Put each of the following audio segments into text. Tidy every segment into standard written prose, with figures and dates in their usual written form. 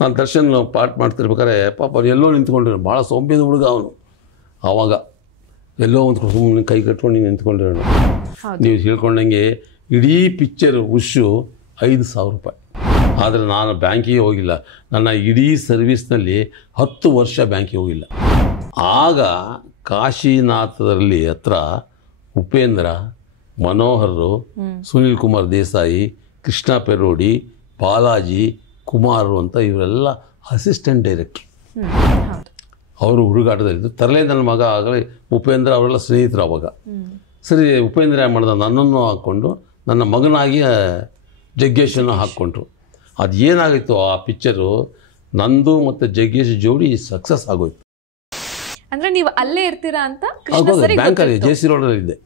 ನಾನು ದರ್ಶನ್ ಪಾಠ ಮಾಡ್ತಿರ್ಬೇಕಾದ್ರೆ ಪಾಪ ಅವ್ನು ಎಲ್ಲೋ ನಿಂತ್ಕೊಂಡಿರೋ ಭಾಳ ಸೌಮ್ಯದ ಹುಡುಗ ಅವನು. ಆವಾಗ ಎಲ್ಲೋ ಒಂದು ಸುಮ್ಮನೆ ಕೈ ಕಟ್ಕೊಂಡು ನಿಂತ್ಕೊಂಡಿರೋನು. ನೀವು ಹೇಳ್ಕೊಂಡಂಗೆ ಇಡೀ ಪಿಕ್ಚರ್ ಉಶು 5,000 ರೂಪಾಯಿ. ಆದರೆ ನಾನು ಬ್ಯಾಂಕಿಗೆ ಹೋಗಿಲ್ಲ. ನನ್ನ ಇಡೀ ಸರ್ವಿಸ್ನಲ್ಲಿ 10 ವರ್ಷ ಬ್ಯಾಂಕಿಗೆ ಹೋಗಿಲ್ಲ. ಆಗ ಕಾಶಿನಾಥದಲ್ಲಿ ಹತ್ರ ಉಪೇಂದ್ರ, ಮನೋಹರ್, ಸುನಿಲ್ ಕುಮಾರ್ ದೇಸಾಯಿ, ಕೃಷ್ಣ ಪೆರೋಡಿ, ಬಾಲಾಜಿ, ಕುಮಾರ್ ಅಂತ ಇವರೆಲ್ಲ ಅಸಿಸ್ಟೆಂಟ್ ಡೈರೆಕ್ಟ್ರು. ಅವರು ಹುಡುಗಾಟದಲ್ಲಿದ್ದು. ತರಲೆ ನನ್ನ ಮಗ ಆಗಲೇ ಉಪೇಂದ್ರ ಅವರೆಲ್ಲ ಸ್ನೇಹಿತರು ಅವಾಗ. ಸರಿ, ಉಪೇಂದ್ರ ಏನು ಮಾಡ್ದ, ನನ್ನನ್ನು ಹಾಕ್ಕೊಂಡು ನನ್ನ ಮಗನಾಗಿ ಜಗ್ಗೇಶನ್ನು ಹಾಕ್ಕೊಂಡ್ರು. ಅದು ಏನಾಗಿತ್ತು ಆ ಪಿಕ್ಚರು, ನಂದು ಮತ್ತು ಜಗ್ಗೇಶ್ ಜೋಡಿ ಸಕ್ಸಸ್ ಆಗೋಯ್ತು. ಅಂದ್ರೆ ನೀವು ಅಲ್ಲೇ ಇರ್ತೀರಾ ಅಂತ ಬ್ಯಾಂಕಲ್ಲಿ JC ರೋಡಲ್ಲಿ ಇದ್ದೆ.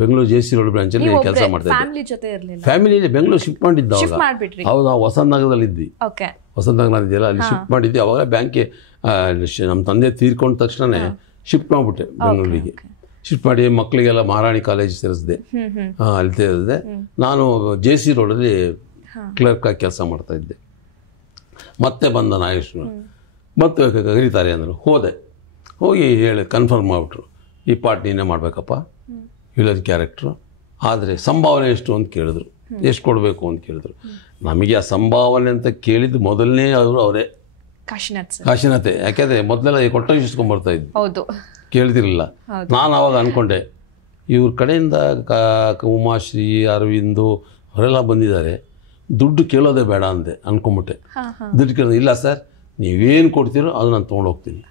ಬೆಂಗಳೂರು JC ರೋಡ್ ಬ್ರಾಂಚಲ್ಲಿ ಕೆಲಸ ಮಾಡ್ತಾ ಇದ್ದೆ. ಫ್ಯಾಮಿಲಿ ಬೆಂಗಳೂರು ಶಿಫ್ಟ್ ಮಾಡಿದ್ದ ಅವಾಗ. ಹೌದು, ನಾವು ವಸಂತನಗರದಲ್ಲಿ ಇದ್ವಿ. ವಸಂತನಗರ ಇದೆಯಲ್ಲ, ಅಲ್ಲಿ ಶಿಫ್ಟ್ ಮಾಡಿದ್ವಿ. ಅವಾಗ ಬ್ಯಾಂಕ್ಗೆ ನಮ್ಮ ತಂದೆ ತೀರ್ಕೊಂಡ ತಕ್ಷಣನೇ ಶಿಫ್ಟ್ ಮಾಡಿಬಿಟ್ಟೆ ಬೆಂಗಳೂರಿಗೆ. ಶಿಫ್ಟ್ ಮಾಡಿ ಮಕ್ಕಳಿಗೆಲ್ಲ ಮಹಾರಾಣಿ ಕಾಲೇಜ್ ಸೇರಿಸಿದೆ. ಅಲ್ಲಿ ಸೇರಿಸಿದೆ. ನಾನು JC ರೋಡಲ್ಲಿ ಕ್ಲರ್ಕಾಗಿ ಕೆಲಸ ಮಾಡ್ತಾಯಿದ್ದೆ. ಮತ್ತೆ ಬಂದ ನಾಗೇಶ್ವರ ಮತ್ತೆ ಕರೀತಾರೆ ಅಂದರು. ಹೋಗಿ ಹೇಳಿ ಕನ್ಫರ್ಮ್ ಮಾಡಿಬಿಟ್ರು, ಈ ಪಾರ್ಟ್ ನೀನೇ ಮಾಡಬೇಕಪ್ಪ, ವಿಲನ್ ಕ್ಯಾರೆಕ್ಟ್ರು. ಆದರೆ ಸಂಭಾವನೆ ಎಷ್ಟು ಅಂತ ಕೇಳಿದ್ರು, ಎಷ್ಟು ಕೊಡಬೇಕು ಅಂತ ಕೇಳಿದ್ರು. ನಮಗೆ ಆ ಸಂಭಾವನೆ ಅಂತ ಕೇಳಿದ್ದು ಮೊದಲನೇ ಅವರೇ ಕಾಶಿನಾಥೆ. ಯಾಕೆಂದರೆ ಮೊದಲೆಲ್ಲ ಕೊಟ್ಟ ಇಸ್ಕೊಂಡ್ಬರ್ತಾಯಿದ್ವಿ, ಕೇಳ್ತಿರಲಿಲ್ಲ. ನಾನು ಆವಾಗ ಅಂದ್ಕೊಂಡೆ, ಇವ್ರ ಕಡೆಯಿಂದ ಉಮಾಶ್ರೀ, ಅರವಿಂದು ಅವರೆಲ್ಲ ಬಂದಿದ್ದಾರೆ, ದುಡ್ಡು ಕೇಳೋದೇ ಬೇಡ ಅಂದೆ ಅಂದ್ಕೊಂಬಿಟ್ಟೆ. ದುಡ್ಡು ಕೇಳೋದು ಇಲ್ಲ ಸರ್, ನೀವೇನು ಕೊಡ್ತೀರೋ ಅದು ನಾನು ತೊಗೊಂಡೋಗ್ತೀನಿ,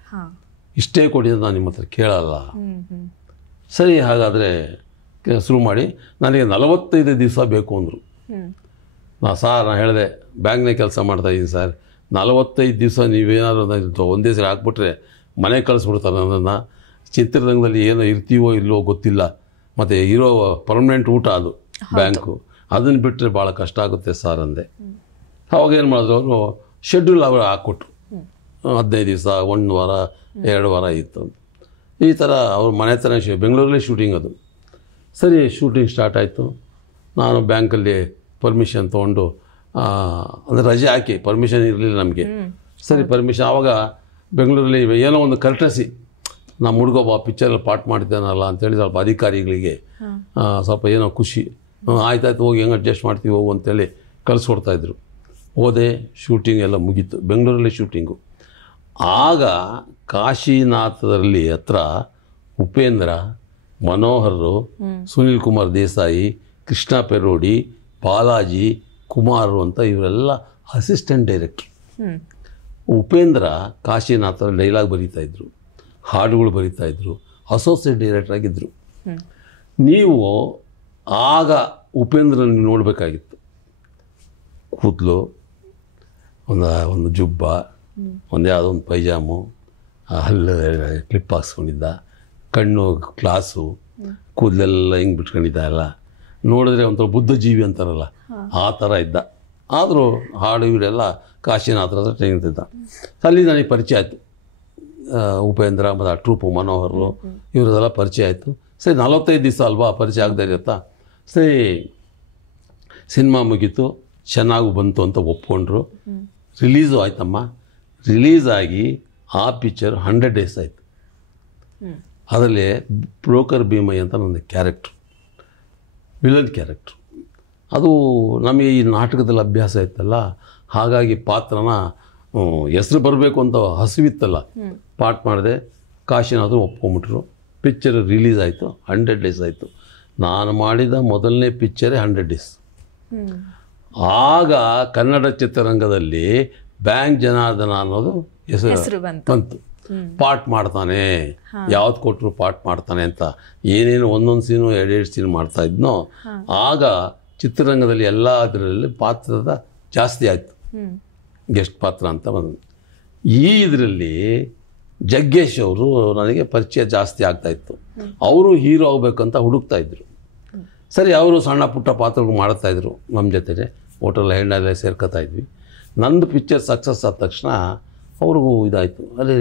ಇಷ್ಟೇ ಕೊಟ್ಟಿದ್ದು ನಾನು ನಿಮ್ಮ ಹತ್ರ ಕೇಳಲ್ಲ. ಸರಿ, ಹಾಗಾದರೆ ಶುರು ಮಾಡಿ. ನನಗೆ 45 ದಿವಸ ಬೇಕು ಅಂದರು. ನಾನು ಹೇಳಿದೆ, ಬ್ಯಾಂಕ್ನಾಗ ಕೆಲಸ ಮಾಡ್ತಾಯಿದ್ದೀನಿ ಸರ್, 45 ದಿವಸ ನೀವೇನಾದ್ರು ಒಂದೇ ಸರಿ ಹಾಕ್ಬಿಟ್ರೆ ಮನೆ ಕಳಿಸ್ಬಿಡ್ತಾರೆ ನನ್ನನ್ನು. ಚಿತ್ರರಂಗದಲ್ಲಿ ಏನೋ ಇರ್ತೀವೋ ಇಲ್ಲವೋ ಗೊತ್ತಿಲ್ಲ, ಮತ್ತು ಇರೋ ಪರ್ಮನೆಂಟ್ ಊಟ ಅದು ಬ್ಯಾಂಕು, ಅದನ್ನು ಬಿಟ್ಟರೆ ಭಾಳ ಕಷ್ಟ ಆಗುತ್ತೆ ಸರ್ ಅಂದೆ. ಅವಾಗ ಏನು ಮಾಡಿದ್ರು, ಅವರು ಶೆಡ್ಯೂಲ್ ಅವರು ಹಾಕ್ಕೊಟ್ರು. 15 ದಿವಸ, 1 ವಾರ, 2 ವಾರ ಇತ್ತು. ಈ ಥರ ಅವ್ರ ಮನೆ ಹತ್ರ ಬೆಂಗಳೂರಲ್ಲೇ ಶೂಟಿಂಗ್ ಅದು. ಸರಿ, ಶೂಟಿಂಗ್ ಸ್ಟಾರ್ಟ್ ಆಯಿತು. ನಾನು ಬ್ಯಾಂಕಲ್ಲಿ ಪರ್ಮಿಷನ್ ತೊಗೊಂಡು, ಅಂದರೆ ರಜೆ ಹಾಕಿ, ಪರ್ಮಿಷನ್ ಇರಲಿಲ್ಲ ನಮಗೆ. ಸರಿ, ಪರ್ಮಿಷನ್ ಆವಾಗ ಬೆಂಗಳೂರಲ್ಲಿ ಏನೋ ಒಂದು ಕರ್ಟಸಿ, ನಮ್ಮ ಹುಡುಗ ಪಿಕ್ಚರಲ್ಲಿ ಪಾಠ ಮಾಡ್ತಾನಲ್ಲ ಅಂತೇಳಿ ಸ್ವಲ್ಪ ಅಧಿಕಾರಿಗಳಿಗೆ ಸ್ವಲ್ಪ ಏನೋ ಖುಷಿ. ಆಯ್ತಾಯ್ತು, ಹೋಗಿ ಹೆಂಗೆ ಅಡ್ಜಸ್ಟ್ ಮಾಡ್ತೀವಿ ಹೋಗು ಅಂತೇಳಿ ಕಳಿಸ್ಕೊಡ್ತಾಯಿದ್ರು. ಹೋದೆ, ಶೂಟಿಂಗ್ ಎಲ್ಲ ಮುಗೀತು, ಬೆಂಗಳೂರಲ್ಲೇ ಶೂಟಿಂಗು. ಆಗ ಕಾಶಿನಾಥದಲ್ಲಿ ಹತ್ರ ಉಪೇಂದ್ರ, ಮನೋಹರ್, ಸುನಿಲ್ ಕುಮಾರ್ ದೇಸಾಯಿ, ಕೃಷ್ಣ ಪೆರೋಡಿ, ಬಾಲಾಜಿ, ಕುಮಾರ್ ಅಂತ ಇವರೆಲ್ಲ ಅಸಿಸ್ಟೆಂಟ್ ಡೈರೆಕ್ಟ್ರು. ಉಪೇಂದ್ರ ಕಾಶಿನಾಥದಲ್ಲಿ ಡೈಲಾಗ್ ಬರೀತಾಯಿದ್ರು, ಹಾಡುಗಳು ಬರೀತಾಯಿದ್ರು, ಅಸೋಸಿಯೇಟ್ ಡೈರೆಕ್ಟರ್ ಆಗಿದ್ದರು. ನೀವು ಆಗ ಉಪೇಂದ್ರನ ನೋಡಬೇಕಾಗಿತ್ತು. ಕೂದಲು, ಒಂದು ಜುಬ್ಬ, ಯಾವುದೋ ಒಂದು ಪೈಜಾಮು, ಹಲ್ಲು ಕ್ಲಿಪ್ ಹಾಕ್ಸ್ಕೊಂಡಿದ್ದ, ಕಣ್ಣು ಗ್ಲಾಸು, ಕೂದಲೆಲ್ಲ ಹಿಂಗೆ ಬಿಟ್ಕೊಂಡಿದ್ದ. ಎಲ್ಲ ನೋಡಿದ್ರೆ ಒಂಥರ ಬುದ್ಧ ಜೀವಿ ಅಂತಾರಲ್ಲ ಆ ಥರ ಇದ್ದ. ಆದರೂ ಹಾಡು ಗೀಡೆಲ್ಲ ಕಾಶಿನಾಥ್ ಹತ್ರ ಟ್ರೈನಿಂಗ್ ಇದ್ದ. ಅಲ್ಲಿ ನನಗೆ ಪರಿಚಯ ಆಯಿತು. ಉಪೇಂದ್ರ ಮತ್ತು ಆ ಟ್ರೂಪು ಮನೋಹರು ಇವರದೆಲ್ಲ ಪರಿಚಯ ಆಯಿತು. ಸರಿ, 45 ದಿವಸ ಅಲ್ವಾ, ಪರಿಚಯ ಆಗದೆ ಇರುತ್ತಾ. ಸರಿ, ಸಿನಿಮಾ ಮುಗೀತು, ಚೆನ್ನಾಗಿ ಬಂತು ಅಂತ ಒಪ್ಕೊಂಡ್ರು. ರಿಲೀಸು ಆಯ್ತಮ್ಮ. ರಿಲೀಸ್ ಆಗಿ ಆ ಪಿಕ್ಚರ್ 100 ಡೇಸ್ ಆಯಿತು. ಅದರಲ್ಲಿ ಬ್ರೋಕರ್ ಭೀಮಯ್ಯ ಅಂತ ನನ್ನ ಕ್ಯಾರೆಕ್ಟ್ರು, ವಿಲನ್ ಕ್ಯಾರೆಕ್ಟ್ರು. ಅದು ನಮಗೆ ಈ ನಾಟಕದಲ್ಲಿ ಅಭ್ಯಾಸ ಇತ್ತಲ್ಲ, ಹಾಗಾಗಿ ಪಾತ್ರನ ಹೆಸರು ಬರಬೇಕು ಅಂತ ಹಸಿವಿತ್ತಲ್ಲ, ಪಾಠ ಮಾಡಿದೆ. ಕಾಶಿನಾಥರು ಒಪ್ಕೊಂಬಿಟ್ರು. ಪಿಕ್ಚರ್ ರಿಲೀಸ್ ಆಯಿತು, 100 ಡೇಸ್ ಆಯಿತು. ನಾನು ಮಾಡಿದ ಮೊದಲನೇ ಪಿಕ್ಚರೇ 100 ಡೇಸ್. ಆಗ ಕನ್ನಡ ಚಿತ್ರರಂಗದಲ್ಲಿ ಬ್ಯಾಂಕ್ ಜನಾರ್ದನ ಅನ್ನೋದು ಹೆಸರು ಬಂತು. ಪಾಠ ಮಾಡ್ತಾನೆ, ಯಾವ್ದು ಕೊಟ್ಟರು ಪಾಠ ಮಾಡ್ತಾನೆ ಅಂತ ಏನೇನು ಒಂದೊಂದು ಸೀನು 2 ಸೀನು ಮಾಡ್ತಾ ಇದ್ನೋ, ಆಗ ಚಿತ್ರರಂಗದಲ್ಲಿ ಎಲ್ಲ ಅದರಲ್ಲಿ ಪಾತ್ರದ ಜಾಸ್ತಿ ಆಯಿತು, ಗೆಸ್ಟ್ ಪಾತ್ರ ಅಂತ ಬಂದು. ಈ ಇದರಲ್ಲಿ ಜಗ್ಗೇಶ್ ಅವರು ನನಗೆ ಪರಿಚಯ ಜಾಸ್ತಿ ಆಗ್ತಾಯಿತ್ತು. ಅವರು ಹೀರೋ ಆಗಬೇಕಂತ ಹುಡುಕ್ತಾಯಿದ್ರು. ಸರಿ, ಅವರು ಸಣ್ಣ ಪುಟ್ಟ ಪಾತ್ರಗಳು ಮಾಡ್ತಾಯಿದ್ರು ನಮ್ಮ ಜೊತೆ. ಹೋಟೆಲ್ ಹೆಣ್ಣಲ್ಲೇ ಸೇರ್ಕೊತಾ ಇದ್ವಿ. ನಂದು ಪಿಕ್ಚರ್ ಸಕ್ಸಸ್ ಆದ ತಕ್ಷಣ ಅವ್ರಿಗೂ ಇದಾಯಿತು. ಅದೇ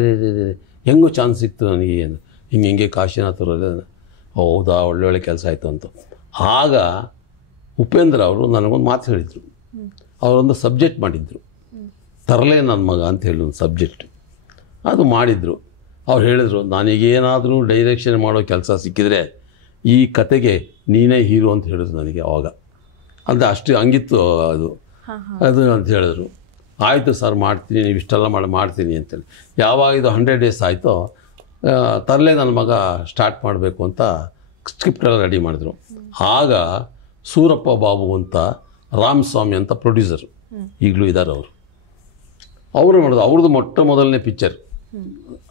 ಹೆಂಗೂ ಚಾನ್ಸ್ ಸಿಕ್ತು ನನಗೆ, ಹಿಂಗೆ ಕಾಶಿನಾಥರಲ್ಲಿ. ಹೌದಾ, ಒಳ್ಳೊಳ್ಳೆ ಕೆಲಸ ಆಯಿತು ಅಂತ. ಆಗ ಉಪೇಂದ್ರ ಅವರು ನನಗೊಂದು ಮಾತು ಹೇಳಿದರು. ಅವರೊಂದು ಸಬ್ಜೆಕ್ಟ್ ಮಾಡಿದ್ರು, ತರಲೆ ನನ್ನ ಮಗ ಅಂತ ಹೇಳಿ ಒಂದು ಸಬ್ಜೆಕ್ಟ್ ಅದು ಮಾಡಿದರು. ಅವ್ರು ಹೇಳಿದ್ರು, ನನಗೇನಾದರೂ ಡೈರೆಕ್ಷನ್ ಮಾಡೋ ಕೆಲಸ ಸಿಕ್ಕಿದರೆ ಈ ಕತೆಗೆ ನೀನೇ ಹೀರೋ ಅಂತ ಹೇಳಿದ್ರು ನನಗೆ ಆವಾಗ. ಅಂದರೆ ಅಷ್ಟು ಹಂಗಿತ್ತು ಅದು ಅಂತ ಹೇಳಿದ್ರು. ಆಯಿತು ಸರ್ ಮಾಡ್ತೀನಿ, ನೀವು ಇಷ್ಟೆಲ್ಲ ಮಾಡ್ತೀನಿ ಅಂತೇಳಿ. ಯಾವಾಗ ಇದು 100 days ಆಯಿತೋ ತರಲೆ ನನ್ನ ಮಗ ಸ್ಟಾರ್ಟ್ ಮಾಡಬೇಕು ಅಂತ ಸ್ಕ್ರಿಪ್ಟೆಲ್ಲ ರೆಡಿ ಮಾಡಿದ್ರು. ಆಗ ಸೂರಪ್ಪ ಬಾಬು ಅಂತ ರಾಮಸ್ವಾಮಿ ಅಂತ ಪ್ರೊಡ್ಯೂಸರು, ಈಗಲೂ ಇದ್ದಾರೆ ಅವರು ಮಾಡಿದ್ರು. ಅವ್ರದ್ದು ಮೊಟ್ಟ ಮೊದಲನೇ ಪಿಕ್ಚರ್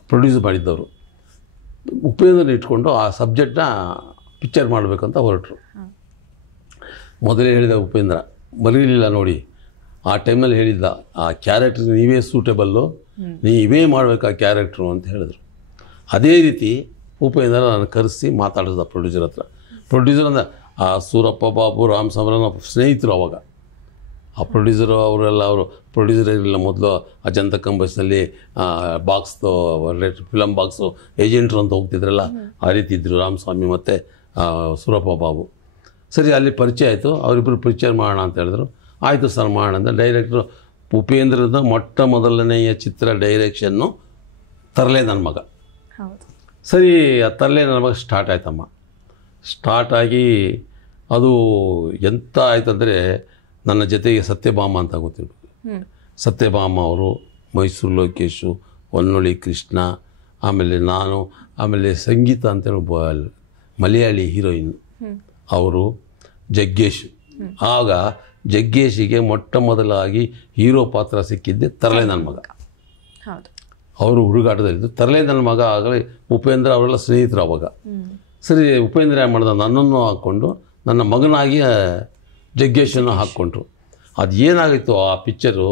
ಪ್ರೊಡ್ಯೂಸ್ ಮಾಡಿದ್ದವರು. ಉಪೇಂದ್ರನ ಇಟ್ಕೊಂಡು ಆ ಸಬ್ಜೆಕ್ಟ್ನ ಪಿಕ್ಚರ್ ಮಾಡಬೇಕಂತ ಹೊರಟರು. ಮೊದಲೇ ಹೇಳಿದ ಉಪೇಂದ್ರ, ಬರೀಲಿಲ್ಲ ನೋಡಿ, ಆ ಟೈಮ್ನಲ್ಲಿ ಹೇಳಿದ್ದ, ಆ ಕ್ಯಾರೆಕ್ಟ್ರ್ ನೀವೇ ಸೂಟೇಬಲ್ಲು, ನೀವೇ ಮಾಡಬೇಕು ಆ ಕ್ಯಾರೆಕ್ಟ್ರು ಅಂತ ಹೇಳಿದ್ರು. ಅದೇ ರೀತಿ ಉಪೇಂದ್ರ ನಾನು ಕರೆಸಿ ಮಾತಾಡಿದ ಪ್ರೊಡ್ಯೂಸರ್ ಹತ್ರ. ಪ್ರೊಡ್ಯೂಸರ್ ಅಂದರೆ ಆ ಸೂರಪ್ಪ ಬಾಬು ರಾಮಸ್ವಾಮಿ ಸ್ನೇಹಿತರು ಅವಾಗ. ಆ ಪ್ರೊಡ್ಯೂಸರು ಅವರೆಲ್ಲ ಅವರು ಪ್ರೊಡ್ಯೂಸರ್ ಇರಲಿಲ್ಲ ಮೊದಲು. ಅಜಂತ ಕಂಬಸ್ನಲ್ಲಿ ಬಾಕ್ಸ್ದು ಫಿಲಮ್ ಬಾಕ್ಸು ಏಜೆಂಟ್ರು ಅಂತ ಹೋಗ್ತಿದ್ರಲ್ಲ, ಆ ರೀತಿ ಇದ್ದರು ರಾಮಸ್ವಾಮಿ ಮತ್ತು ಸೂರಪ್ಪ ಬಾಬು. ಸರಿ, ಅಲ್ಲಿ ಪರಿಚಯ ಆಯಿತು. ಅವರಿಬ್ಬರು ಪಿಕ್ಚರ್ ಮಾಡೋಣ ಅಂತ ಹೇಳಿದ್ರು. ಆಯಿತು ಸರ್ ಮಾಡೋಣ ಅಂತ ಡೈರೆಕ್ಟ್ರು ಉಪೇಂದ್ರದ ಮೊಟ್ಟ ಮೊದಲನೆಯ ಚಿತ್ರ ಡೈರೆಕ್ಷನ್ನು ತರಲೆ ನನ್ನ ಮಗ. ಸರಿ, ಆ ತರಲೆ ನನ್ನ ಮಗ ಸ್ಟಾರ್ಟ್ ಆಯ್ತಮ್ಮ. ಸ್ಟಾರ್ಟ್ ಆಗಿ ಅದು ಎಂಥ ಆಯ್ತಂದರೆ, ನನ್ನ ಜೊತೆಗೆ ಸತ್ಯಭಾಮ ಅಂತ ಗೊತ್ತಿರ್ಬೇಕು. ಸತ್ಯಭಾಮ ಅವರು, ಮೈಸೂರು ಲೋಕೇಶು, ಹೊನ್ನೊಳ್ಳಿ ಕೃಷ್ಣ, ಆಮೇಲೆ ನಾನು, ಆಮೇಲೆ ಸಂಗೀತ ಅಂತೇಳಿ ಮಲಯಾಳಿ ಹೀರೋಯಿನ್ ಅವರು, ಜಗ್ಗೇಶ್. ಆಗ ಜಗ್ಗೇಶಿಗೆ ಮೊಟ್ಟ ಮೊದಲಾಗಿ ಹೀರೋ ಪಾತ್ರ ಸಿಕ್ಕಿದ್ದೆ ತರಲೆ ನನ್ನ ಮಗ. ಅವರು ಹುಡುಗಾಟದಲ್ಲಿದ್ದು ತರಲೆ ನನ್ನ ಮಗ. ಆಗಲೇ ಉಪೇಂದ್ರ ಅವರೆಲ್ಲ ಸ್ನೇಹಿತರು ಅವಾಗ. ಸರಿ, ಉಪೇಂದ್ರ ಏನು ಮಾಡ್ದ, ನನ್ನನ್ನು ಹಾಕ್ಕೊಂಡು ನನ್ನ ಮಗನಾಗಿ ಜಗ್ಗೇಶನ್ನು ಹಾಕ್ಕೊಂಡ್ರು. ಅದು ಏನಾಗಿತ್ತು, ಆ ಪಿಕ್ಚರು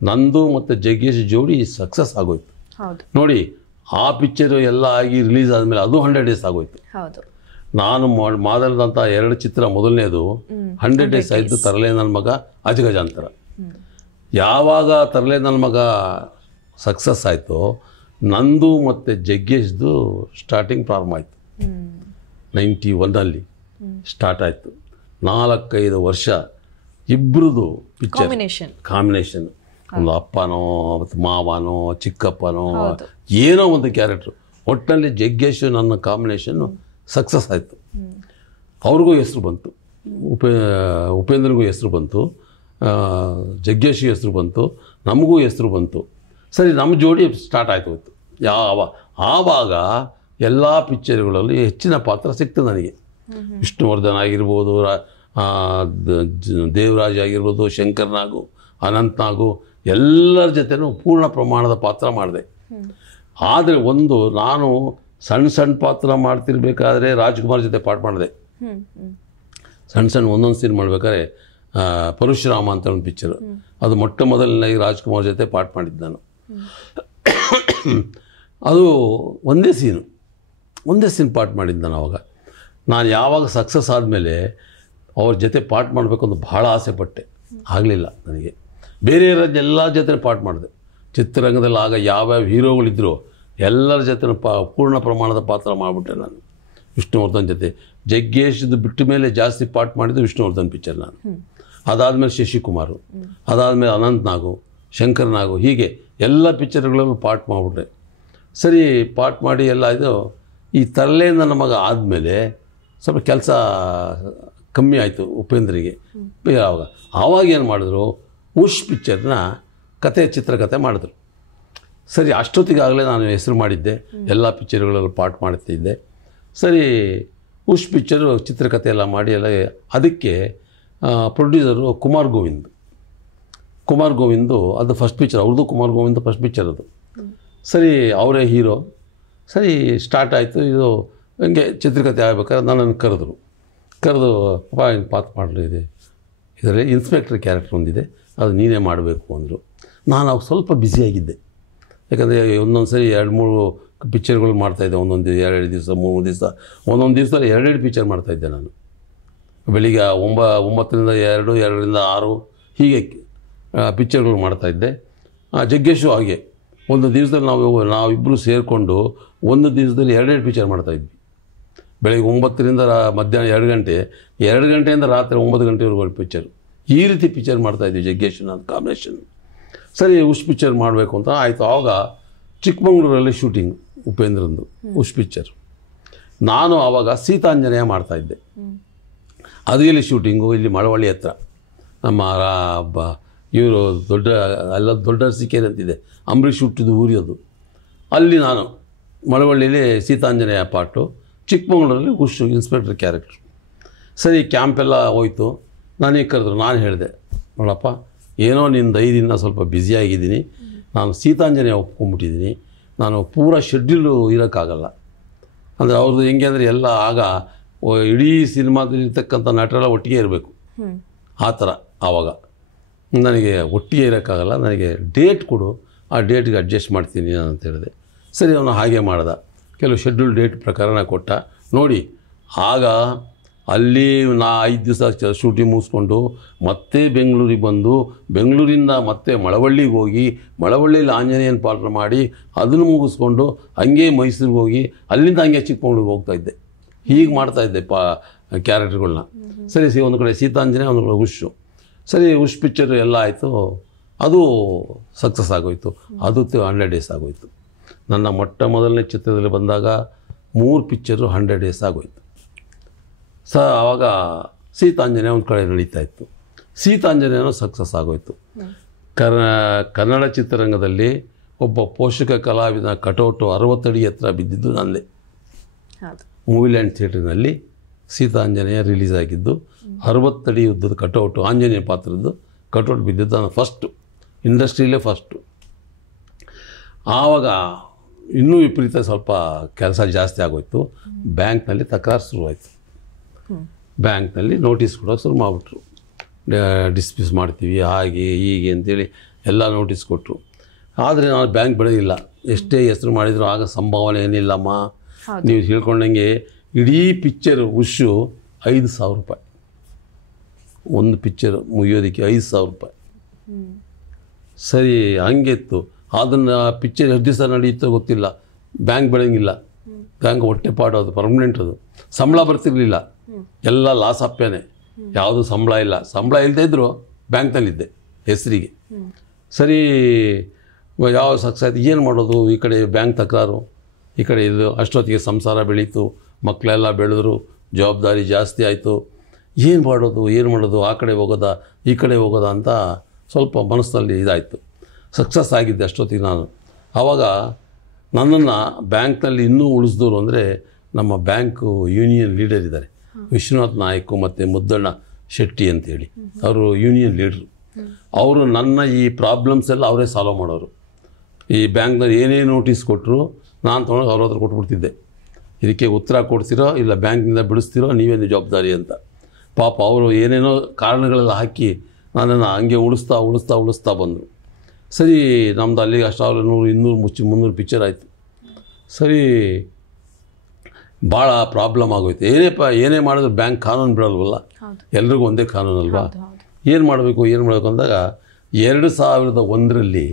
ನಂದು ಮತ್ತು ಜಗ್ಗೇಶ್ ಜೋಡಿ ಸಕ್ಸಸ್ ಆಗೋಯ್ತು ನೋಡಿ. ಆ ಪಿಕ್ಚರು ಎಲ್ಲ ಆಗಿ ರಿಲೀಸ್ ಆದಮೇಲೆ ಅದು 100 days ಆಗೋಯ್ತು. ನಾನು ಮಾತಾಡಿದಂಥ 2 ಚಿತ್ರ, ಮೊದಲನೇದು 100 days ಆಯಿತು, ತರಲೆ ನನ್ನ ಮಗ, ಅಜಗಜಾಂತರ. ಯಾವಾಗ ತರಲೆ ನನ್ನ ಮಗ ಸಕ್ಸಸ್ ಆಯಿತು, ನಂದು ಮತ್ತು ಜಗ್ಗೇಶ್ದು ಸ್ಟಾರ್ಟಿಂಗ್ ಪ್ರಾರಂಭ ಆಯಿತು. 91 ಸ್ಟಾರ್ಟ್ ಆಯಿತು. 4-5 ವರ್ಷ ಇಬ್ಬರದು ಪಿಕ್ಚರ್ ಕಾಂಬಿನೇಷನ್. ಒಂದು ಅಪ್ಪನೋ ಮತ್ತು ಮಾವನೋ ಚಿಕ್ಕಪ್ಪನೋ ಏನೋ ಒಂದು ಕ್ಯಾರೆಕ್ಟ್ರು. ಒಟ್ಟಿನಲ್ಲಿ ಜಗ್ಗೇಶ್ ನನ್ನ ಕಾಂಬಿನೇಷನ್ನು ಸಕ್ಸಸ್ ಆಯಿತು. ಅವ್ರಿಗೂ ಹೆಸರು ಬಂತು, ಉಪೇಂದ್ರನಿಗೂ ಹೆಸರು ಬಂತು, ಜಗ್ಗೇಶ್ಗೆ ಹೆಸರು ಬಂತು, ನಮಗೂ ಹೆಸರು ಬಂತು. ಸರಿ, ನಮ್ಮ ಜೋಡಿ ಸ್ಟಾರ್ಟ್ ಆಯಿತು. ಆವಾಗ ಎಲ್ಲ ಪಿಕ್ಚರ್ಗಳಲ್ಲಿ ಹೆಚ್ಚಿನ ಪಾತ್ರ ಸಿಕ್ತು ನನಗೆ. ವಿಷ್ಣುವರ್ಧನ್ ಆಗಿರ್ಬೋದು, ದೇವರಾಜ್ ಆಗಿರ್ಬೋದು, ಶಂಕರ್ನಾಗು, ಅನಂತ್ನಾಗು, ಎಲ್ಲರ ಜೊತೆನೂ ಪೂರ್ಣ ಪ್ರಮಾಣದ ಪಾತ್ರ ಮಾಡಿದೆ. ಆದರೆ ನಾನು ಸಣ್ಣ ಪಾತ್ರ ಮಾಡ್ತಿರ್ಬೇಕಾದ್ರೆ ರಾಜ್ಕುಮಾರ್ ಜೊತೆ ಪಾಠ ಮಾಡಿದೆ. ಸಣ್ಣ ಒಂದೊಂದು ಸೀನ್ ಮಾಡಬೇಕಾದ್ರೆ ಪರಶುರಾಮ ಅಂತ ಒಂದು ಪಿಕ್ಚರು, ಅದು ಮೊಟ್ಟ ಮೊದಲನೇದಾಗಿ ರಾಜ್ಕುಮಾರ್ ಜೊತೆ ಪಾಠ ಮಾಡಿದ್ದು ನಾನು. ಅದು ಒಂದೇ ಸೀನ್ ಪಾಠ ಮಾಡಿದ್ದು ನಾನು ಅವಾಗ. ನಾನು ಯಾವಾಗ ಸಕ್ಸಸ್ ಆದಮೇಲೆ ಅವ್ರ ಜೊತೆ ಪಾಠ ಮಾಡಬೇಕು ಅಂತ ಭಾಳ ಆಸೆ ಪಟ್ಟೆ, ಆಗಲಿಲ್ಲ ನನಗೆ. ಬೇರೆಯವರದ್ದೆಲ್ಲ ಜೊತೆ ಪಾಠ ಮಾಡಿದೆ. ಚಿತ್ರರಂಗದಲ್ಲಿ ಆಗ ಯಾವ್ಯಾವ ಹೀರೋಗಳಿದ್ದರು ಎಲ್ಲರ ಜೊತೆ ಪೂರ್ಣ ಪ್ರಮಾಣದ ಪಾತ್ರ ಮಾಡಿಬಿಟ್ಟೆ ನಾನು. ವಿಷ್ಣುವರ್ಧನ್ ಜೊತೆ, ಜಗ್ಗೇಶ್ದು ಬಿಟ್ಟ ಮೇಲೆ ಜಾಸ್ತಿ ಪಾಠ ಮಾಡಿದ್ದು ವಿಷ್ಣುವರ್ಧನ್ ಪಿಕ್ಚರ್ ನಾನು. ಅದಾದಮೇಲೆ ಶಶಿಕುಮಾರು, ಅದಾದಮೇಲೆ ಅನಂತ್ನಾಗು, ಶಂಕರ್ನಾಗು, ಹೀಗೆ ಎಲ್ಲ ಪಿಕ್ಚರ್ಗಳಲ್ಲೂ ಪಾಠ ಮಾಡಿಬಿಟ್ರೆ. ಸರಿ, ಪಾಠ ಮಾಡಿ ಎಲ್ಲ ಇದು. ಈ ತರಲೆ ನನ್ನ ಮಗ ಆದಮೇಲೆ ಸ್ವಲ್ಪ ಕೆಲಸ ಕಮ್ಮಿ ಆಯಿತು ಉಪೇಂದ್ರಿಗೆ. ಆವಾಗ ಏನು ಮಾಡಿದ್ರು, ಉಷ್ ಪಿಕ್ಚರ್ನ ಚಿತ್ರಕಥೆ ಮಾಡಿದ್ರು. ಸರಿ, ಅಷ್ಟೊತ್ತಿಗಾಗಲೇ ನಾನು ಹೆಸರು ಮಾಡಿದ್ದೆ, ಎಲ್ಲ ಪಿಕ್ಚರ್ಗಳಲ್ಲೂ ಪಾಠ ಮಾಡ್ತಿದ್ದೆ. ಸರಿ, ಉಷ್ ಪಿಕ್ಚರು ಚಿತ್ರಕಥೆ ಎಲ್ಲ ಮಾಡಿ ಎಲ್ಲ. ಅದಕ್ಕೆ ಪ್ರೊಡ್ಯೂಸರು ಕುಮಾರ್ ಗೋವಿಂದು ಅದು ಫಸ್ಟ್ ಪಿಕ್ಚರ್ ಅವ್ರದ್ದು. ಕುಮಾರ್ ಗೋವಿಂದು ಫಸ್ಟ್ ಪಿಕ್ಚರ್ ಅದು. ಸರಿ, ಅವರೇ ಹೀರೋ. ಸರಿ, ಸ್ಟಾರ್ಟ್ ಆಯಿತು. ಇದು ಹಂಗೆ ಚಿತ್ರಕಥೆ ಆಗಬೇಕಾದ್ರೆ ನನ್ನನ್ನು ಕರೆದು ಏನು ಪಾತ್ರ ಮಾಡಲಿದೆ, ಇದರಲ್ಲಿ ಇನ್ಸ್ಪೆಕ್ಟರ್ ಕ್ಯಾರೆಕ್ಟರ್ ಒಂದಿದೆ, ಅದು ನೀನೇ ಮಾಡಬೇಕು ಅಂದರು. ನಾನು ಅವಾಗ ಸ್ವಲ್ಪ ಬ್ಯುಸಿಯಾಗಿದ್ದೆ. ಯಾಕಂದರೆ ಒಂದೊಂದು ಸರಿ 2-3 ಪಿಕ್ಚರ್ಗಳು ಮಾಡ್ತಾಯಿದ್ದೆ. ಒಂದೊಂದು 2 ದಿವಸ 3 ದಿವಸ, ಒಂದೊಂದು ದಿವಸದಲ್ಲಿ 2 ಪಿಕ್ಚರ್ ಮಾಡ್ತಾಯಿದ್ದೆ ನಾನು. ಬೆಳಿಗ್ಗೆ 9ರಿಂದ 2, 2ರಿಂದ 6 ಹೀಗೆ ಪಿಕ್ಚರ್ಗಳು ಮಾಡ್ತಾಯಿದ್ದೆ. ಜಗ್ಗೇಶು ಹಾಗೆ ಒಂದು ದಿವಸದಲ್ಲಿ ನಾವಿಬ್ಬರು ಸೇರಿಕೊಂಡು ಒಂದು ದಿವಸದಲ್ಲಿ 2 ಪಿಕ್ಚರ್ ಮಾಡ್ತಾಯಿದ್ವಿ. ಬೆಳಗ್ಗೆ 9ರಿಂದ ಮಧ್ಯಾಹ್ನ 2 ಗಂಟೆ, 2 ಗಂಟೆಯಿಂದ ರಾತ್ರಿ 9 ಗಂಟೆವರೆಗೂ ಪಿಕ್ಚರ್. ಈ ರೀತಿ ಪಿಕ್ಚರ್ ಮಾಡ್ತಾಯಿದ್ವಿ ಜಗ್ಗೇಶ್ ನಾನು ಕಾಂಬಿನೇಷನ್. ಸರಿ ಉಷ್ ಪಿಕ್ಚರ್ ಮಾಡಬೇಕು ಅಂತ ಆಯಿತು. ಆವಾಗ ಚಿಕ್ಕಮಂಗ್ಳೂರಲ್ಲಿ ಶೂಟಿಂಗ್ ಉಪೇಂದ್ರಂದು ಉಷ್ ಪಿಕ್ಚರ್. ನಾನು ಆವಾಗ ಸೀತಾಂಜನೇಯ ಮಾಡ್ತಾಯಿದ್ದೆ. ಅದು ಇಲ್ಲಿ ಶೂಟಿಂಗು ಇಲ್ಲಿ ಮಳವಳ್ಳಿ ಹತ್ರ ನಮ್ಮ ಇವರು ದೊಡ್ಡ ಅರಸೀಕೆರೆ ಅಂತಿದೆ, ಅಂಬರೀಷ್ ಹುಟ್ಟಿದ ಊರಿಯೋದು. ಅಲ್ಲಿ ನಾನು ಮಳವಳ್ಳಿಯಲ್ಲಿ ಸೀತಾಂಜನೇಯ ಪಾಟು, ಚಿಕ್ಕಮಂಗ್ಳೂರಲ್ಲಿ ಉಷು ಇನ್ಸ್ಪೆಕ್ಟರ್ ಕ್ಯಾರೆಕ್ಟ್ರು. ಸರಿ ಕ್ಯಾಂಪೆಲ್ಲ ಹೋಯ್ತು. ನನಗೆ ಕರೆದ್ರು. ನಾನು ಹೇಳಿದೆ, ನೋಡಪ್ಪ ಏನೋ ನಿನ್ನ ದಯದಿಂದ ಸ್ವಲ್ಪ ಬ್ಯುಸಿಯಾಗಿದ್ದೀನಿ, ನಾನು ಸೀತಾಂಜನೇಯ ಒಪ್ಕೊಂಡ್ಬಿಟ್ಟಿದ್ದೀನಿ, ನಾನು ಪೂರ ಶೆಡ್ಯೂಲು ಇರೋಕ್ಕಾಗಲ್ಲ. ಅಂದರೆ ಅವ್ರದ್ದು ಹೆಂಗೆ ಅಂದರೆ ಎಲ್ಲ ಆಗ ಇಡೀ ಸಿನಿಮಾದಲ್ಲಿರ್ತಕ್ಕಂಥ ನಟರೆಲ್ಲ ಒಟ್ಟಿಗೆ ಇರಬೇಕು, ಆ ಥರ. ಆವಾಗ ನನಗೆ ಒಟ್ಟಿಗೆ ಇರೋಕ್ಕಾಗಲ್ಲ, ನನಗೆ ಡೇಟ್ ಕೊಡು, ಆ ಡೇಟ್ಗೆ ಅಡ್ಜಸ್ಟ್ ಮಾಡ್ತೀನಿ ನಾನು ಅಂತ ಹೇಳಿದೆ. ಸರಿ ಅವನು ಹಾಗೆ ಮಾಡ್ದ. ಕೆಲವು ಶೆಡ್ಯೂಲ್ ಡೇಟ್ ಪ್ರಕಾರನ ಕೊಟ್ಟ. ನೋಡಿ ಆಗ ಅಲ್ಲಿ 5 ದಿವಸ ಶೂಟಿಂಗ್ ಮುಗಿಸ್ಕೊಂಡು ಮತ್ತೆ ಬೆಂಗಳೂರಿಗೆ ಬಂದು, ಬೆಂಗಳೂರಿಂದ ಮತ್ತೆ ಮಳವಳ್ಳಿಗೆ ಹೋಗಿ, ಮಳವಳ್ಳಿಯಲ್ಲಿ ಆಂಜನೇಯನ ಪಾತ್ರ ಮಾಡಿ ಅದನ್ನು ಮುಗಿಸ್ಕೊಂಡು ಹಂಗೆ ಮೈಸೂರಿಗೆ ಹೋಗಿ, ಅಲ್ಲಿಂದ ಹಂಗೆ ಚಿಕ್ಕಮಂಗ್ಳೂರಿಗೆ ಹೋಗ್ತಾಯಿದ್ದೆ. ಹೀಗೆ ಮಾಡ್ತಾಯಿದ್ದೆ ಕ್ಯಾರೆಕ್ಟರ್ಗಳನ್ನ. ಸರಿ ಒಂದು ಕಡೆ ಸೀತಾಂಜನೇಯ, ಒಂದು ಕಡೆ ಉಷು. ಸರಿ ಉಷ್ ಪಿಕ್ಚರ್ ಎಲ್ಲ ಆಯಿತು. ಅದು ಸಕ್ಸಸ್ ಆಗೋಯ್ತು. ಅದು 100 ಡೇಸ್ ಆಗೋಯ್ತು. ನನ್ನ ಮೊದಲನೇ ಚಿತ್ರದಲ್ಲಿ ಬಂದಾಗ 3 ಪಿಕ್ಚರು 100 ಡೇಸ್ ಆಗೋಯ್ತು. ಆವಾಗ ಸೀತಾಂಜನೇಯ ಒಂದು ಕಡೆ ನಡೀತಾ ಇತ್ತು. ಸೀತಾಂಜನೇಯನೂ ಸಕ್ಸಸ್ ಆಗೋಯ್ತು. ಕನ್ನಡ ಚಿತ್ರರಂಗದಲ್ಲಿ ಒಬ್ಬ ಪೋಷಕ ಕಲಾವಿದನ ಕಟೌಟು 60 ಅಡಿ ಹತ್ರ ಬಿದ್ದಿದ್ದು ನಂದೇ. ಮೂವಿಲ್ಯಾಂಡ್ ಥಿಯೇಟ್ರಿನಲ್ಲಿ ಸೀತಾಂಜನೇಯ ರಿಲೀಸ್ ಆಗಿದ್ದು 60 ಅಡಿ ಉದ್ದದ ಕಟೌಟು, ಆಂಜನೇಯ ಪಾತ್ರದ್ದು ಕಟೌಟ್ ಬಿದ್ದಿದ್ದು ನಾನು ಫಸ್ಟು, ಇಂಡಸ್ಟ್ರಿಯಲ್ಲೇ ಫಸ್ಟು. ಆವಾಗ ಇನ್ನೂ ವಿಪರೀತ ಸ್ವಲ್ಪ ಕೆಲಸ ಜಾಸ್ತಿ ಆಗೋಯ್ತು. ಬ್ಯಾಂಕ್ನಲ್ಲಿ ತಕರಾರು ಶುರುವಾಯಿತು. ಬ್ಯಾಂಕ್ನಲ್ಲಿ ನೋಟಿಸ್ ಕೊಡೋಕೆ ಶುರು ಮಾಡಿಬಿಟ್ರು. ಡಿಸ್ಪ್ಯೂಸ್ ಮಾಡ್ತೀವಿ ಹಾಗೆ ಹೀಗೆ ಅಂತೇಳಿ ಎಲ್ಲ ನೋಟಿಸ್ ಕೊಟ್ಟರು. ಆದರೆ ನಾನು ಬ್ಯಾಂಕ್ ಬಿಡೋದಿಲ್ಲ. ಎಷ್ಟೇ ಹೆಸರು ಮಾಡಿದ್ರು ಆಗ ಸಂಭಾವನೆ ಏನಿಲ್ಲಮ್ಮ. ನೀವು ತಿಳ್ಕೊಂಡಂಗೆ ಇಡೀ ಪಿಕ್ಚರು ಉಷು 5,000 ರೂಪಾಯಿ, ಒಂದು ಪಿಕ್ಚರ್ ಮುಗಿಯೋದಕ್ಕೆ 5,000 ರೂಪಾಯಿ. ಸರಿ ಹಂಗೆತ್ತು. ಅದನ್ನು ಪಿಕ್ಚರ್ ಎಷ್ಟು ದಿವಸ ನಡೆಯುತ್ತೋ ಗೊತ್ತಿಲ್ಲ. ಬ್ಯಾಂಕ್ ಬೆಳಂಗಿಲ್ಲ. ಬ್ಯಾಂಕ್ ಹೊಟ್ಟೆ ಪಾಡೋದು ಪರ್ಮನೆಂಟ್. ಅದು ಸಂಬಳ ಬರ್ತಿರ್ಲಿಲ್ಲ, ಎಲ್ಲ ಲಾಸ್ ಅಪ್ಪೇನೆ. ಯಾವುದು ಸಂಬಳ ಇಲ್ಲ. ಸಂಬಳ ಇಲ್ಲದೇ ಇದ್ದರೂ ಬ್ಯಾಂಕ್ನಲ್ಲಿದ್ದೆ ಹೆಸರಿಗೆ. ಸರಿ ಯಾವ ಸಕ್ಸಸ್ ಆಯ್ತು, ಏನು ಮಾಡೋದು? ಈ ಕಡೆ ಬ್ಯಾಂಕ್ ತಕರಾರು, ಈ ಕಡೆ ಇದು. ಅಷ್ಟೊತ್ತಿಗೆ ಸಂಸಾರ ಬೆಳೀತು, ಮಕ್ಕಳೆಲ್ಲ ಬೆಳೆದ್ರು, ಜವಾಬ್ದಾರಿ ಜಾಸ್ತಿ ಆಯಿತು. ಏನು ಮಾಡೋದು? ಆ ಕಡೆ ಹೋಗೋದಾ ಈ ಕಡೆ ಹೋಗೋದಾ ಅಂತ ಸ್ವಲ್ಪ ಮನಸ್ಸಿನಲ್ಲಿ ಇದಾಯಿತು. ಸಕ್ಸಸ್ ಆಗಿದ್ದೆ ಅಷ್ಟೊತ್ತಿಗೆ ನಾನು. ಆವಾಗ ನನ್ನನ್ನು ಬ್ಯಾಂಕ್ನಲ್ಲಿ ಇನ್ನೂ ಉಳಿಸಿದವರು ಅಂದರೆ ನಮ್ಮ ಬ್ಯಾಂಕು ಯೂನಿಯನ್ ಲೀಡರ್ ಇದ್ದಾರೆ, ವಿಶ್ವನಾಥ್ ನಾಯ್ಕು ಮತ್ತು ಮುದ್ದಣ್ಣ ಶೆಟ್ಟಿ ಅಂತೇಳಿ. ಅವರು ಯೂನಿಯನ್ ಲೀಡ್ರು. ಅವರು ನನ್ನ ಈ ಪ್ರಾಬ್ಲಮ್ಸ್ ಎಲ್ಲ ಅವರೇ ಸಾಲ್ವ್ ಮಾಡೋರು. ಈ ಬ್ಯಾಂಕ್ನಲ್ಲಿ ಏನೇನು ನೋಟಿಸ್ ಕೊಟ್ಟರು ನಾನು ತೊಗೊಂಡು ಅವ್ರ ಹತ್ರ ಕೊಟ್ಬಿಡ್ತಿದ್ದೆ. ಇದಕ್ಕೆ ಉತ್ತರ ಕೊಡ್ತೀರೋ ಇಲ್ಲ ಬ್ಯಾಂಕ್ನಿಂದ ಬಿಡಿಸ್ತೀರೋ ನೀವೇನು ಜವಾಬ್ದಾರಿ ಅಂತ. ಪಾಪ ಅವರು ಏನೇನೋ ಕಾರಣಗಳೆಲ್ಲ ಹಾಕಿ ನನ್ನನ್ನು ಹಂಗೆ ಉಳಿಸ್ತಾ ಬಂದರು. ಸರಿ ನಮ್ಮದು ಅಲ್ಲಿಗೆ ಅಷ್ಟಾಗಲೂ 100, 200, 300 ಪಿಕ್ಚರ್ ಆಯಿತು. ಸರಿ ಭಾಳ ಪ್ರಾಬ್ಲಮ್ ಆಗೋಯ್ತು. ಏನೇ ಮಾಡಿದ್ರು ಬ್ಯಾಂಕ್ ಕಾನೂನು ಬಿಡಲ್ವಲ್ಲ, ಎಲ್ರಿಗೂ ಒಂದೇ ಕಾನೂನು ಅಲ್ವಾ. ಏನು ಮಾಡಬೇಕು ಅಂದಾಗ 2001ರಲ್ಲಿ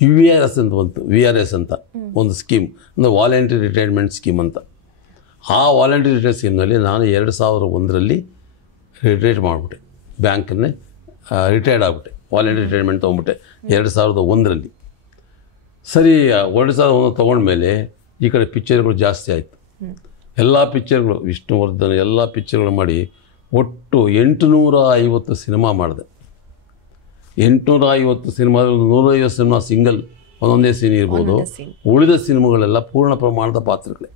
VRS ಅಂತ ಬಂತು. VRS ಅಂತ ಒಂದು ಸ್ಕೀಮ್, ಅಂದರೆ ವಾಲಂಟ್ರಿ ರಿಟೈರ್ಮೆಂಟ್ ಸ್ಕೀಮ್ ಅಂತ. ಆ ವಾಲಂಟ್ರಿ ರಿಟೈರ್ಮೆಂಟ್ ಸ್ಕೀಮ್ನಲ್ಲಿ ನಾನು 2001ರಲ್ಲಿ ರಿಟೈರ್ ಮಾಡಿಬಿಟ್ಟೆ. ಬ್ಯಾಂಕನ್ನೇ ರಿಟೈರ್ಡ್ ಆಗಿಬಿಟ್ಟೆ. ವಾಲಂಟ್ರಿ ರಿಟೈರ್ಮೆಂಟ್ ತೊಗೊಂಡ್ಬಿಟ್ಟೆ 2001ರಲ್ಲಿ. ಸರಿ 2001 ತೊಗೊಂಡ್ಮೇಲೆ ಈ ಕಡೆ ಪಿಕ್ಚರ್ಗಳು ಜಾಸ್ತಿ ಆಯಿತು. ಎಲ್ಲ ಪಿಕ್ಚರ್ಗಳು ವಿಷ್ಣುವರ್ಧನ್ ಎಲ್ಲ ಪಿಕ್ಚರ್ಗಳು ಮಾಡಿ ಒಟ್ಟು 850 ಸಿನಿಮಾ ಮಾಡಿದೆ. 850 ಸಿನಿಮಾದಲ್ಲಿ 150 ಸಿನಿಮಾ ಸಿಂಗಲ್, ಒಂದೊಂದೇ ಸೀನ್ ಇರ್ಬೋದು. ಉಳಿದ ಸಿನಿಮಾಗಳೆಲ್ಲ ಪೂರ್ಣ ಪ್ರಮಾಣದ ಪಾತ್ರಗಳೇ.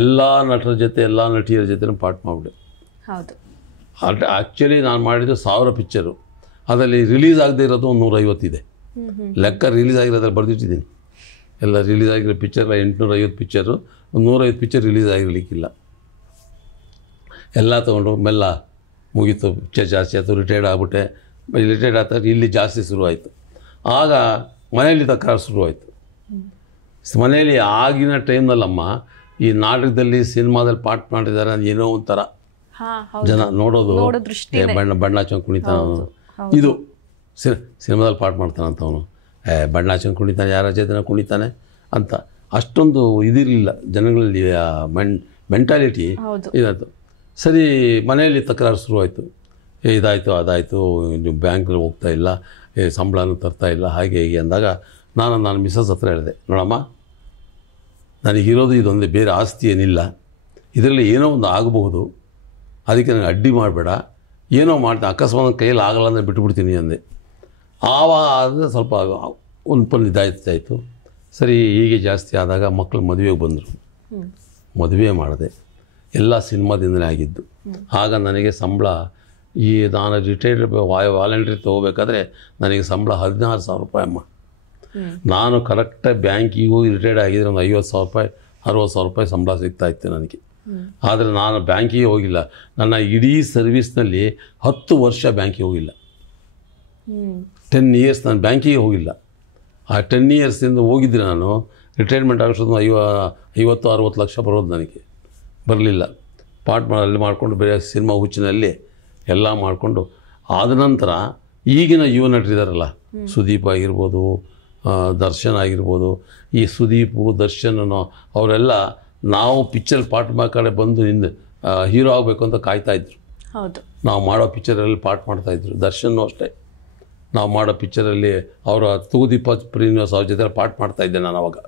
ಎಲ್ಲ ನಟರ ಜೊತೆ ಎಲ್ಲ ನಟಿಯರ ಜೊತೆ ಪಾಠ ಮಾಡಿಬಿಟ್ಟೆ. ಆ್ಯಕ್ಚುಲಿ ನಾನು ಮಾಡಿದ್ದು 1000 ಪಿಕ್ಚರು, ಅದರಲ್ಲಿ ರಿಲೀಸ್ ಆಗದೆ ಇರೋದು 150 ಇದೆ. ಲೆಕ್ಕ ರಿಲೀಸ್ ಆಗಿರೋದ್ರಲ್ಲಿ ಬರೆದಿಟ್ಟಿದ್ದೀನಿ. ಎಲ್ಲ ರಿಲೀಸ್ ಆಗಿರೋ ಪಿಕ್ಚರ್ಲ 850 ಪಿಕ್ಚರು, 150 ಪಿಕ್ಚರ್ ರಿಲೀಸ್ ಆಗಿರಲಿಕ್ಕಿಲ್ಲ. ಎಲ್ಲ ತೊಗೊಂಡು ಮೆಲ್ಲ ಮುಗೀತು. ಪಿಕ್ಚರ್ ಜಾಸ್ತಿ ಆಯಿತು. ರಿಟೈರ್ಡ್ ಆಗಿಬಿಟ್ಟೆ. ರಿಟೈರ್ಡ್ ಆಗ್ತಾ ಇಲ್ಲಿ ಜಾಸ್ತಿ ಶುರುವಾಯಿತು. ಆಗ ಮನೆಯಲ್ಲಿ ತಕರಾರು ಶುರುವಾಯಿತು. ಮನೆಯಲ್ಲಿ ಆಗಿನ ಟೈಮ್ನಲ್ಲಮ್ಮ ಈ ನಾಟಕದಲ್ಲಿ ಸಿನಿಮಾದಲ್ಲಿ ಪಾಠ ಮಾಡಿದ್ದಾರೆ ಅದು ಏನೋ ಒಂಥರ ಜನ ನೋಡೋದು, ಬಣ್ಣ ಹಚ್ಚೋಂಗೆ ಕುಣಿತಾನ, ಇದು ಸಿನಿಮಾದಲ್ಲಿ ಪಾಠ ಮಾಡ್ತಾನಂತ ಅವನು, ಬಣ್ಣ ಹಚ್ಚೋಂಗೆ ಕುಣಿತಾನೆ, ಯಾರ ಜೊತೆ ಕುಣಿತಾನೆ ಅಂತ. ಅಷ್ಟೊಂದು ಇದಿರಲಿಲ್ಲ ಜನಗಳಲ್ಲಿ, ಮೆಂಟಾಲಿಟಿ ಇದಾಯಿತು. ಸರಿ ಮನೆಯಲ್ಲಿ ತಕರಾರು ಶುರುವಾಯಿತು. ಇದಾಯಿತು ಅದಾಯಿತು, ನೀವು ಬ್ಯಾಂಕಲ್ಲಿ ಹೋಗ್ತಾ ಇಲ್ಲ, ಸಂಬಳನೂ ತರ್ತಾ ಇಲ್ಲ ಹಾಗೆ ಹೀಗೆ ಅಂದಾಗ ನಾನು ಮಿಸ್ಸಸ್ ಹತ್ರ ಹೇಳಿದೆ, ನೋಡಮ್ಮ ನನಗಿರೋದು ಇದೊಂದೇ, ಬೇರೆ ಆಸ್ತಿ ಏನಿಲ್ಲ, ಇದರಲ್ಲಿ ಏನೋ ಒಂದು ಆಗಬಹುದು, ಅದಕ್ಕೆ ನನಗೆ ಅಡ್ಡಿ ಮಾಡಬೇಡ, ಏನೋ ಮಾಡ್ತೀನಿ, ಅಕಸ್ಮಾತ್ ಕೈಯಲ್ಲಿ ಆಗಲ್ಲ ಅಂದರೆ ಬಿಟ್ಟುಬಿಡ್ತೀನಿ ಅಂದೆ. ಆವಾಗ ಆದರೆ ಸ್ವಲ್ಪ ಒಂದು ಇದಾಯ್ತಾಯಿತು. ಸರಿ, ಹೀಗೆ ಜಾಸ್ತಿ ಆದಾಗ ಮಕ್ಕಳು ಮದುವೆಗೆ ಬಂದರು, ಮದುವೆ ಮಾಡಿದೆ, ಎಲ್ಲ ಸಿನಿಮಾದಿಂದಲೇ ಆಗಿದ್ದು. ಆಗ ನನಗೆ ಸಂಬಳ ನಾನು ರಿಟೈರ್ಡ್ ವಾಲಂಟ್ರಿ ತೊಗೋಬೇಕಾದ್ರೆ ನನಗೆ ಸಂಬಳ 16,000 ರೂಪಾಯಿ ಅಮ್ಮ. ನಾನು ಕರೆಕ್ಟಾಗಿ ಬ್ಯಾಂಕಿಗೆ ಹೋಗಿ ರಿಟೈರ್ಡ್ ಆಗಿದ್ರೆ ಒಂದು 50,000 ರೂಪಾಯಿ 60,000 ರೂಪಾಯಿ ಸಂಬಳ ಸಿಗ್ತಾಯಿತ್ತು ನನಗೆ. ಆದರೆ ನಾನು ಬ್ಯಾಂಕಿಗೆ ಹೋಗಿಲ್ಲ. ನನ್ನ ಇಡೀ ಸರ್ವಿಸ್ನಲ್ಲಿ 10 ವರ್ಷ ಬ್ಯಾಂಕಿಗೆ ಹೋಗಿಲ್ಲ. 10 ಇಯರ್ಸ್ ನಾನು ಬ್ಯಾಂಕಿಗೆ ಹೋಗಿಲ್ಲ. ಆ 10 ಇಯರ್ಸಿಂದ ಹೋಗಿದ್ದರೆ ನಾನು ರಿಟೈರ್ಮೆಂಟ್ ಆಗೋಷ್ಟೊಂದು 50-60 ಲಕ್ಷ ಬರೋದು ನನಗೆ ಬರಲಿಲ್ಲ. ಅಲ್ಲಿ ಮಾಡಿಕೊಂಡು ಬೇರೆ ಸಿನಿಮಾ ಹುಚ್ಚಿನಲ್ಲಿ ಎಲ್ಲ ಮಾಡಿಕೊಂಡು ಆದ ನಂತರ ಈಗಿನ ಯುವ ನಟರಿದ್ದಾರಲ್ಲ, ಸುದೀಪ್ ಆಗಿರ್ಬೋದು, ದರ್ಶನ್ ಆಗಿರ್ಬೋದು, ಈ ಸುದೀಪು ದರ್ಶನನು ಅವರೆಲ್ಲ ನಾವು ಪಿಕ್ಚರ್ ಪಾರ್ಟ್ ಕಡೆ ಬಂದು ಹೀರೋ ಆಗಬೇಕು ಅಂತ ಕಾಯ್ತಾಯಿದ್ರು. ಹೌದು, ನಾವು ಮಾಡೋ ಪಿಕ್ಚರಲ್ಲಿ ಪಾರ್ಟ್ ಮಾಡ್ತಾಯಿದ್ರು. ದರ್ಶನ್ನು ಅಷ್ಟೇ, ನಾವು ಮಾಡೋ ಪಿಕ್ಚರಲ್ಲಿ ಅವರ ತೂಗುದೀಪ ಶ್ರೀನಿವಾಸ್ ಅವ್ರ ಜೊತೆ ಪಾರ್ಟ್ ಮಾಡ್ತಾಯಿದ್ದೆ ನಾನು ಅವಾಗ.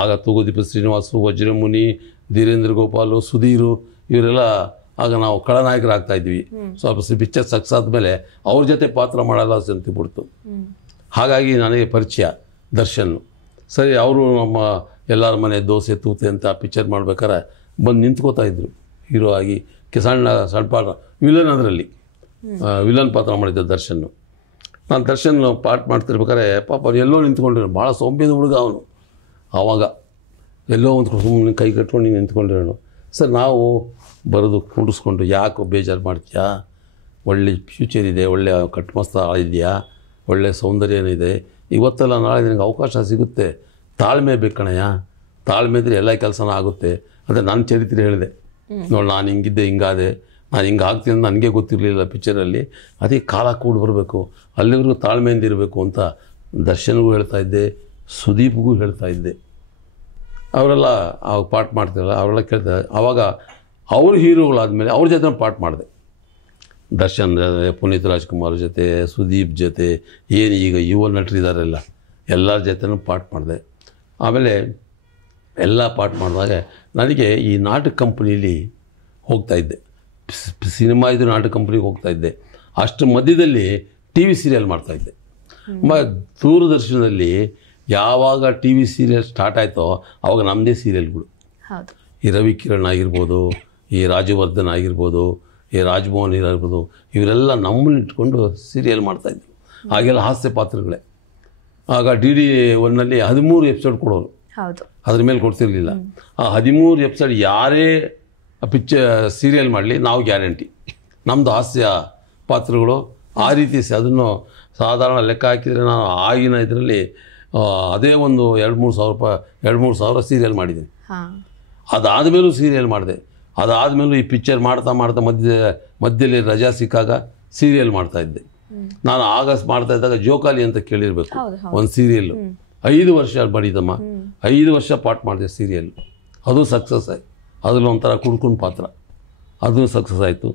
ಆಗ ತೂಗುದೀಪ ಶ್ರೀನಿವಾಸು, ವಜ್ರಮುನಿ, ಧೀರೇಂದ್ರ ಗೋಪಾಲು, ಸುಧೀರು ಇವರೆಲ್ಲ ಆಗ ನಾವು ಖಳನಾಯಕರಾಗ್ತಾಯಿದ್ವಿ. ಸ್ವಲ್ಪ ಪಿಕ್ಚರ್ ಸಕ್ಸಸ್ ಆದಮೇಲೆ ಅವ್ರ ಜೊತೆ ಪಾತ್ರ ಮಾಡಲ್ಲ ಅಂತಿಬಿಡ್ತು. ಹಾಗಾಗಿ ನನಗೆ ಪರಿಚಯ ದರ್ಶನ್ನು. ಸರಿ, ಅವರು ನಮ್ಮ ಎಲ್ಲರ ಮನೆ ದೋಸೆ ತೂತೆ ಅಂತ ಪಿಕ್ಚರ್ ಮಾಡ್ಬೇಕಾದ್ರೆ ಬಂದು ನಿಂತ್ಕೋತಾಯಿದ್ರು ಹೀರೋ ಆಗಿ. ಸಣ್ಣ ಪಾತ್ರ ವಿಲನ್, ಅದರಲ್ಲಿ ವಿಲನ್ ಪಾತ್ರ ಮಾಡಿದ್ದೆ ದರ್ಶನ್ನು. ನಾನು ದರ್ಶನ್ ಪಾರ್ಟ್ ಮಾಡ್ತಿರ್ಬೇಕಾದ್ರೆ ಪಾಪ ಅವ್ರು ಎಲ್ಲೋ ನಿಂತ್ಕೊಂಡಿರೋ, ಭಾಳ ಸೌಮ್ಯದ ಹುಡುಗ ಅವನು. ಆವಾಗ ಎಲ್ಲೋ ಒಂದು ಸುಮ್ಮನೆ ಕೈ ಕಟ್ಕೊಂಡು ನಿಂತ್ಕೊಂಡಿರೋನು. ಸರ್, ನಾವು ಬರೋದು ಕೂಡಿಸ್ಕೊಂಡು, ಯಾಕೋ ಬೇಜಾರು ಮಾಡ್ತೀಯಾ, ಒಳ್ಳೆ ಫ್ಯೂಚರ್ ಇದೆ, ಒಳ್ಳೆ ಕಟ್ಮಸ್ತ ಇದೆಯಾ, ಒಳ್ಳೆ ಸೌಂದರ್ಯ ಏನಿದೆ, ಇವತ್ತೆಲ್ಲ ನಾಳೆ ನಿನಗೆ ಅವಕಾಶ ಸಿಗುತ್ತೆ, ತಾಳ್ಮೆ ಬೇಕಣಯ್ಯ, ತಾಳ್ಮೆ ಇದ್ದರೆ ಎಲ್ಲ ಕೆಲಸನೂ ಆಗುತ್ತೆ. ಅಂದರೆ ನನ್ನ ಚರಿತ್ರೆ ಹೇಳಿದೆ, ನೋಡಿ ನಾನು ಹಿಂಗಿದ್ದೆ, ಹಿಂಗಾದೆ, ನಾನು ಹಿಂಗೆ ಆಗ್ತೀನಿ ಅಂತ ನನಗೆ ಗೊತ್ತಿರಲಿಲ್ಲ ಪಿಕ್ಚರಲ್ಲಿ, ಅದೇ ಕಾಲ ಕೂಡಿ ಬರಬೇಕು, ಅಲ್ಲಿವರೆಗೂ ತಾಳ್ಮೆಯಿಂದ ಇರಬೇಕು ಅಂತ ದರ್ಶನ್ಗೂ ಹೇಳ್ತಾಯಿದ್ದೆ, ಸುದೀಪ್ಗೂ ಹೇಳ್ತಾಯಿದ್ದೆ. ಅವರೆಲ್ಲ ಅವಾಗ ಪಾಠ ಮಾಡ್ತಿರಲ್ಲ, ಅವರೆಲ್ಲ ಕೇಳ್ತಾರೆ. ಆವಾಗ ಅವರು ಹೀರೋಗಳಾದಮೇಲೆ ಅವ್ರ ಜೊತೆ ಪಾಠ ಮಾಡಿದೆ. ದರ್ಶನ್ ಜೊತೆ, ಪುನೀತ್ ರಾಜ್ಕುಮಾರ್ ಜೊತೆ, ಸುದೀಪ್ ಜೊತೆ, ಏನು ಈಗ ಯುವ ನಟರಿದ್ದಾರೆಲ್ಲ ಎಲ್ಲರ ಜೊತೆನೂ ಪಾಠ ಮಾಡಿದೆ. ಆಮೇಲೆ ಎಲ್ಲ ಪಾಠ ಮಾಡಿದಾಗ ನನಗೆ ಈ ನಾಟಕ ಕಂಪ್ನೀಲಿ ಹೋಗ್ತಾಯಿದ್ದೆ, ಸಿನಿಮಾ ಇದು ನಾಟಕ ಕಂಪ್ನಿಗೆ ಹೋಗ್ತಾಯಿದ್ದೆ. ಅಷ್ಟು ಮಧ್ಯದಲ್ಲಿ ಟಿ ವಿ ಸೀರಿಯಲ್ ಮಾಡ್ತಾಯಿದ್ದೆ. ದೂರದರ್ಶನದಲ್ಲಿ ಯಾವಾಗ ಟಿ ವಿ ಸೀರಿಯಲ್ ಸ್ಟಾರ್ಟ್ ಆಯಿತೋ ಆವಾಗ ನಮ್ಮದೇ ಸೀರಿಯಲ್ಗಳು, ಈ ರವಿ ಕಿರಣ್ ಆಗಿರ್ಬೋದು, ಈ ರಾಜವರ್ಧನ್ ಆಗಿರ್ಬೋದು, ಈ ರಾಜ್ಮೋಹನ್ ಆಗಿರ್ಬೋದು, ಇವರೆಲ್ಲ ನಮ್ಮನ್ನು ಇಟ್ಕೊಂಡು ಸೀರಿಯಲ್ ಮಾಡ್ತಾಯಿದ್ರು. ಹಾಗೆಲ್ಲ ಹಾಸ್ಯ ಪಾತ್ರಗಳೇ. ಆಗ DD 1ನಲ್ಲಿ 13 ಎಪಿಸೋಡ್ ಕೊಡೋರು, ಅದ್ರ ಮೇಲೆ ಕೊಡ್ತಿರ್ಲಿಲ್ಲ. ಆ 13 ಎಪಿಸೋಡ್ ಯಾರೇ ಸೀರಿಯಲ್ ಮಾಡಲಿ ನಾವು ಗ್ಯಾರಂಟಿ, ನಮ್ಮದು ಹಾಸ್ಯ ಪಾತ್ರಗಳು ಆ ರೀತಿ. ಅದನ್ನು ಸಾಧಾರಣ ಲೆಕ್ಕ ಹಾಕಿದರೆ ನಾನು ಆಗಿನ ಇದರಲ್ಲಿ ಅದೇ ಒಂದು 2-3 ಸಾವಿರ ಸೀರಿಯಲ್ ಮಾಡಿದ್ದೀನಿ. ಅದಾದಮೇಲೂ ಸೀರಿಯಲ್ ಮಾಡಿದೆ. ಅದಾದಮೇಲೂ ಈ ಪಿಕ್ಚರ್ ಮಾಡ್ತಾ ಮಧ್ಯದಲ್ಲಿ ರಜಾ ಸಿಕ್ಕಾಗ ಸೀರಿಯಲ್ ಮಾಡ್ತಾಯಿದ್ದೆ. ನಾನು ಆಗಸ್ಟ್ ಮಾಡ್ತಾಯಿದ್ದಾಗ ಜೋಕಾಲಿ ಅಂತ ಕೇಳಿರಬೇಕು, ಒಂದು ಸೀರಿಯಲ್ಲು 5 ವರ್ಷ ಮಾಡಿದ್ದಮ್ಮ. 5 ವರ್ಷ ಪಾಠ ಮಾಡಿದೆ ಸೀರಿಯಲ್. ಅದು ಸಕ್ಸಸ್ ಆಯಿತು. ಅದರಲ್ಲಿ ಒಂಥರ ಕುಡ್ಕೊಂಡು ಪಾತ್ರ, ಅದು ಸಕ್ಸಸ್ ಆಯಿತು.